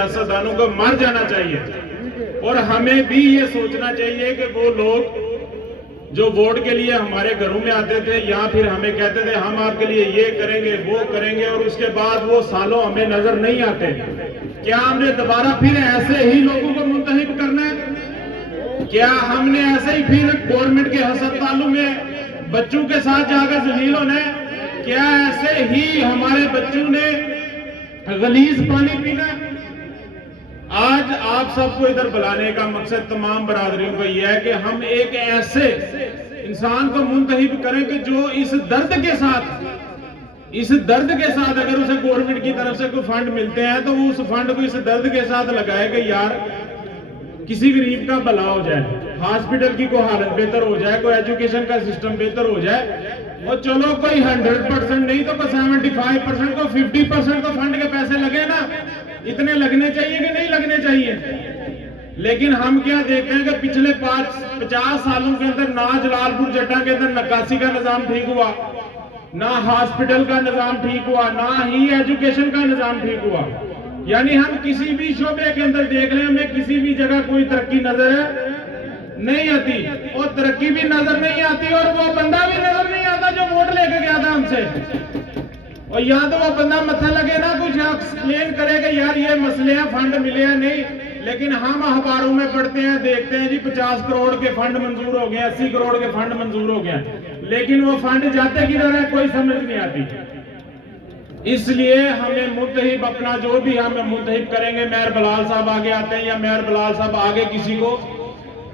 सियासतदानों को मर जाना चाहिए। और हमें भी ये सोचना चाहिए कि वो लोग जो वोट के लिए हमारे घरों में आते थे या फिर हमें कहते थे हम आपके लिए ये करेंगे वो करेंगे, और उसके बाद वो सालों हमें नजर नहीं आते, क्या हमने दोबारा फिर ऐसे ही लोगों को मुंतहिब करना है? क्या हमने ऐसे ही फिर गवर्नमेंट के अस्पतालों में बच्चों के साथ जाकर जलील होना है? क्या ऐसे ही हमारे बच्चों ने गलीज पानी पीना? आज आप सबको इधर बुलाने का मकसद तमाम बरादरियों का यह है कि हम एक ऐसे इंसान को मुंतहिब करें कि जो इस दर्द के साथ अगर उसे गवर्नमेंट की तरफ से कोई फंड मिलते हैं तो वो उस फंड को इस दर्द के साथ लगाए कि यार किसी गरीब का भला हो जाए, हॉस्पिटल की कोई हालत बेहतर हो जाए, कोई एजुकेशन का सिस्टम बेहतर हो जाए। और चलो कोई 100% नहीं तो कोई 75% को 50% को फंड के पैसे लगे ना, इतने लगने चाहिए कि नहीं लगने चाहिए। लेकिन हम क्या देखते हैं कि पिछले 50 सालों के अंदर ना जलालपुर जट्टा के अंदर निकासी का निजाम ठीक हुआ, ना हॉस्पिटल का निजाम ठीक हुआ, ना ही एजुकेशन का निजाम ठीक हुआ। यानी हम किसी भी शोबे के अंदर देख लें, हमें किसी भी जगह कोई तरक्की नजर नहीं आती, और तरक्की भी नजर नहीं आती और वो बंदा भी नजर नहीं आता जो वोट लेके गया था हमसे। और या तो वो बंदा मत्था लगे ना कुछ एक्सप्लेन करेगा यार ये मसले हैं, फंड मिले हैं नहीं, लेकिन हम अखबारों में पढ़ते हैं देखते हैं जी 50 करोड़ के फंड मंजूर हो गए, 80 करोड़ के फंड मंजूर हो गए, लेकिन वो फंड जाते किधर है कोई समझ नहीं आती। इसलिए हमें मुंतहिब अपना जो भी हमें मुंतहिब करेंगे, मेयर बलाल साहब आगे आते हैं या मेयर बलाल साहब आगे किसी को,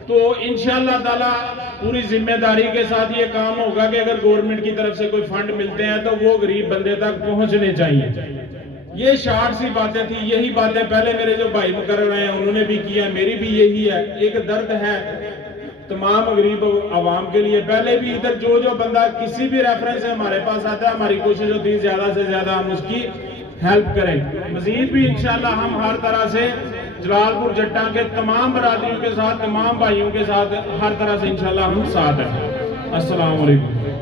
तो इंशाअल्लाह ताला पूरी जिम्मेदारी के साथ ये काम होगा कि अगर गवर्नमेंट की तरफ से कोई फंड मिलते हैं तो वो गरीब बंदे तक पहुंचने चाहिए। ये शार्ट सी बातें थी, यही बातें पहले मेरे जो भाई मुकर्रर हैं उन्होंने भी किया, मेरी भी यही है। एक दर्द है तमाम गरीब आवाम के लिए। पहले भी इधर जो बंदा किसी भी रेफरेंस से हमारे पास आता है, हमारी कोशिश होती है ज्यादा से ज्यादा हम उसकी हेल्प करें। मजीद भी इंशाल्लाह हम हर तरह से जलालपुर जट्टा के तमाम बरादरियों के साथ, तमाम भाइयों के साथ हर तरह से इंशाल्लाह हम साथ हैं। अस्सलाम वालेकुम।